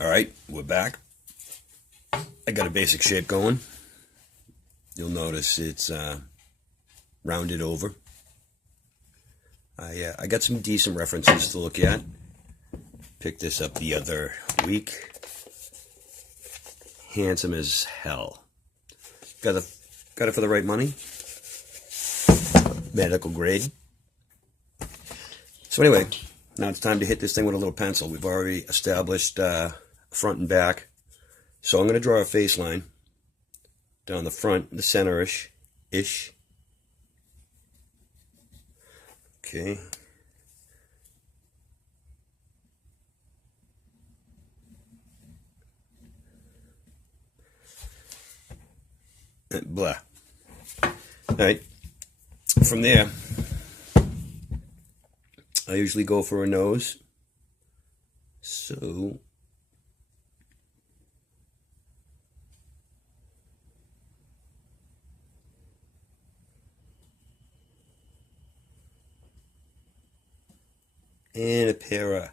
Alright, we're back. I got a basic shape going. You'll notice it's rounded over. I got some decent references to look at. Picked this up the other week. Handsome as hell. Got it for the right money. Medical grade. So anyway, now it's time to hit this thing with a little pencil. We've already established front and back. So I'm going to draw a face line down the front, the center-ish. Okay. Blah. Alright. From there, I usually go for a nose. So and a pair of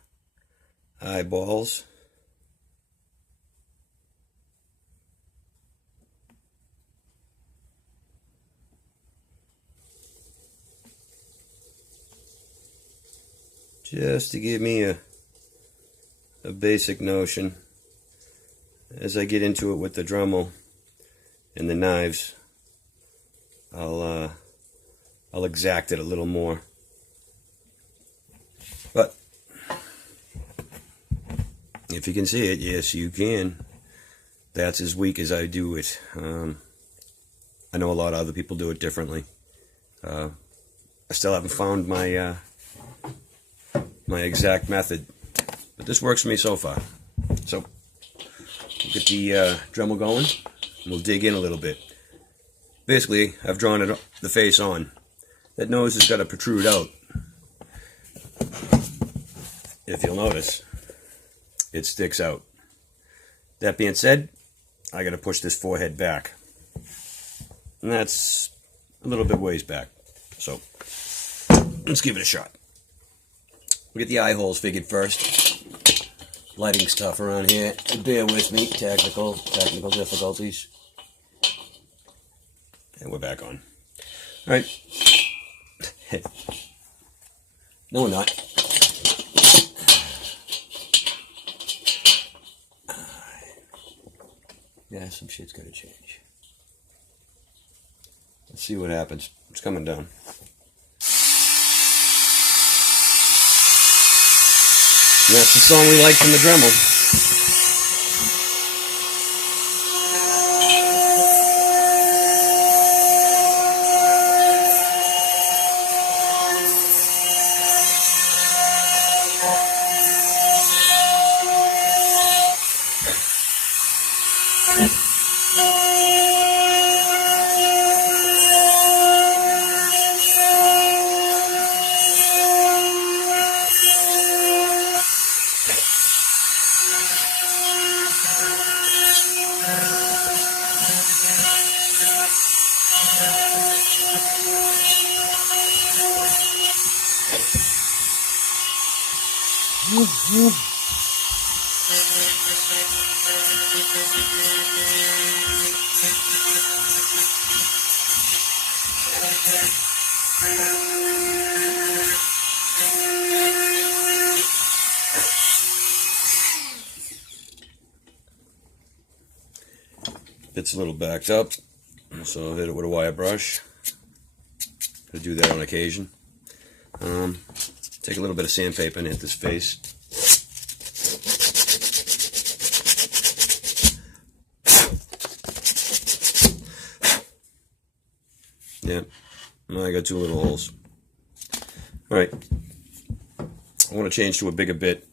eyeballs. Just to give me a basic notion. As I get into it with the Dremel and the knives, I'll exact it a little more. But if you can see it, yes, you can. That's as weak as I do it. I know a lot of other people do it differently. I still haven't found my exact method, but this works for me so far. So we'll get the Dremel going, and we'll dig in a little bit. Basically, I've drawn the face on. That nose has got to protrude out. If you'll notice, it sticks out. That being said, I got to push this forehead back, and that's a little bit ways back. So let's give it a shot. We'll get the eye holes figured first. Lighting stuff around here. Bear with me. Technical difficulties. And we're back on. Alright. No, we're not. Yeah, some shit's gotta change. Let's see what happens. It's coming down. And that's the song we like from the Dremel. It's a little backed up, so I'll hit it with a wire brush. I do that on occasion. Take a little bit of sandpaper and hit this face. Yeah, I got two little holes. Alright, I want to change to a bigger bit.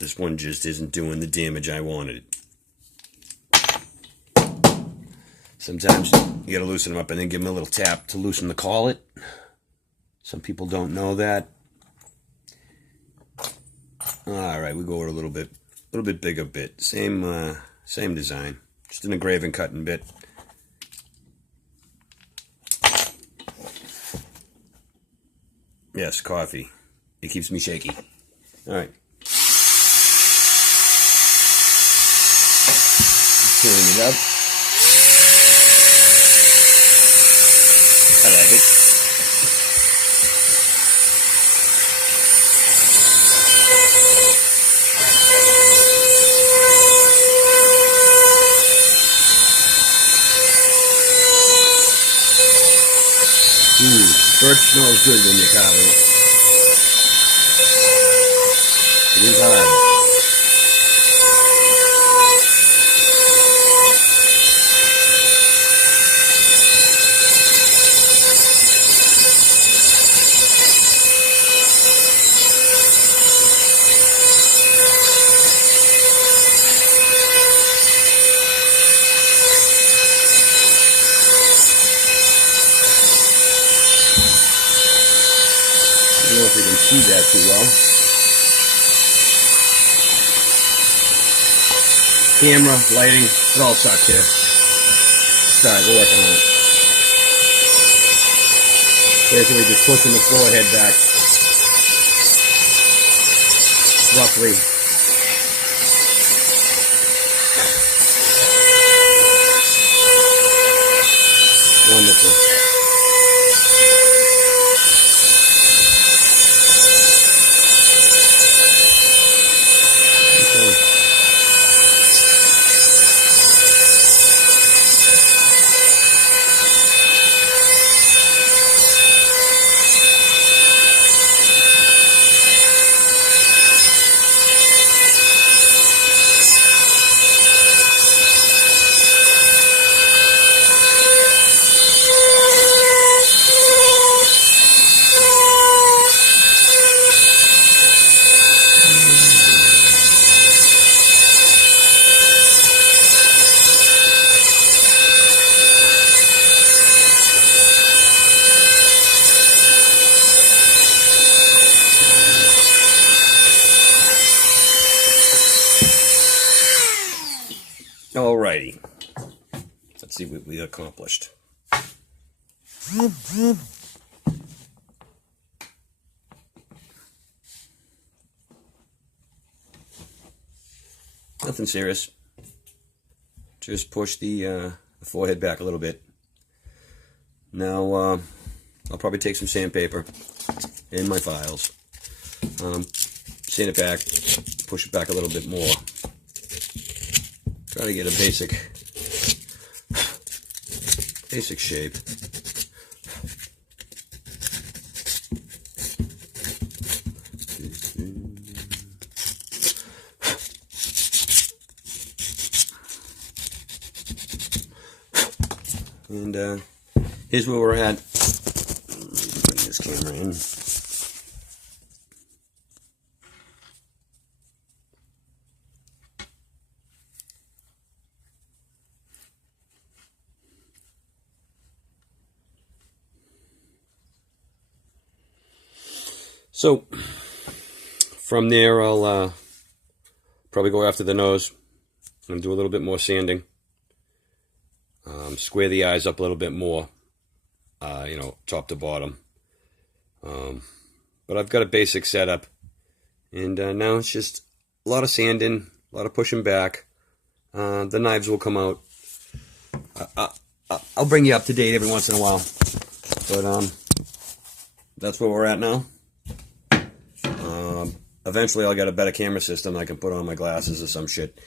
This one just isn't doing the damage I wanted. Sometimes you gotta loosen them up and then give them a little tap to loosen the collet. Some people don't know that. Alright, we go with a little bit bigger bit. Same design. Just an engraving cutting bit. Yes, coffee. It keeps me shaky. Alright. clearing it up. I like it. Birch smells good when you're carving it. It is hard. I don't know if you can see that too well. Camera, lighting, it all sucks here. Sorry, we're working on it. Basically just pushing the forehead back. Roughly. Wonderful. Alrighty. Let's see what we accomplished. Nothing serious. Just push the forehead back a little bit. Now, I'll probably take some sandpaper in my files. Sand it back, push it back a little bit more. Try to get a basic shape. And here's where we're at. Bring this camera in. So from there, I'll probably go after the nose and do a little bit more sanding. Square the eyes up a little bit more, top to bottom. But I've got a basic setup, and now it's just a lot of sanding, a lot of pushing back. The knives will come out. I'll bring you up to date every once in a while, but that's where we're at now. Eventually I'll get a better camera system I can put on my glasses or some shit.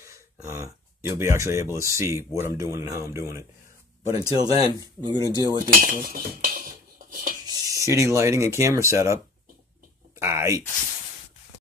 You'll be actually able to see what I'm doing and how I'm doing it. But until then, we're going to deal with this shitty lighting and camera setup. Aight.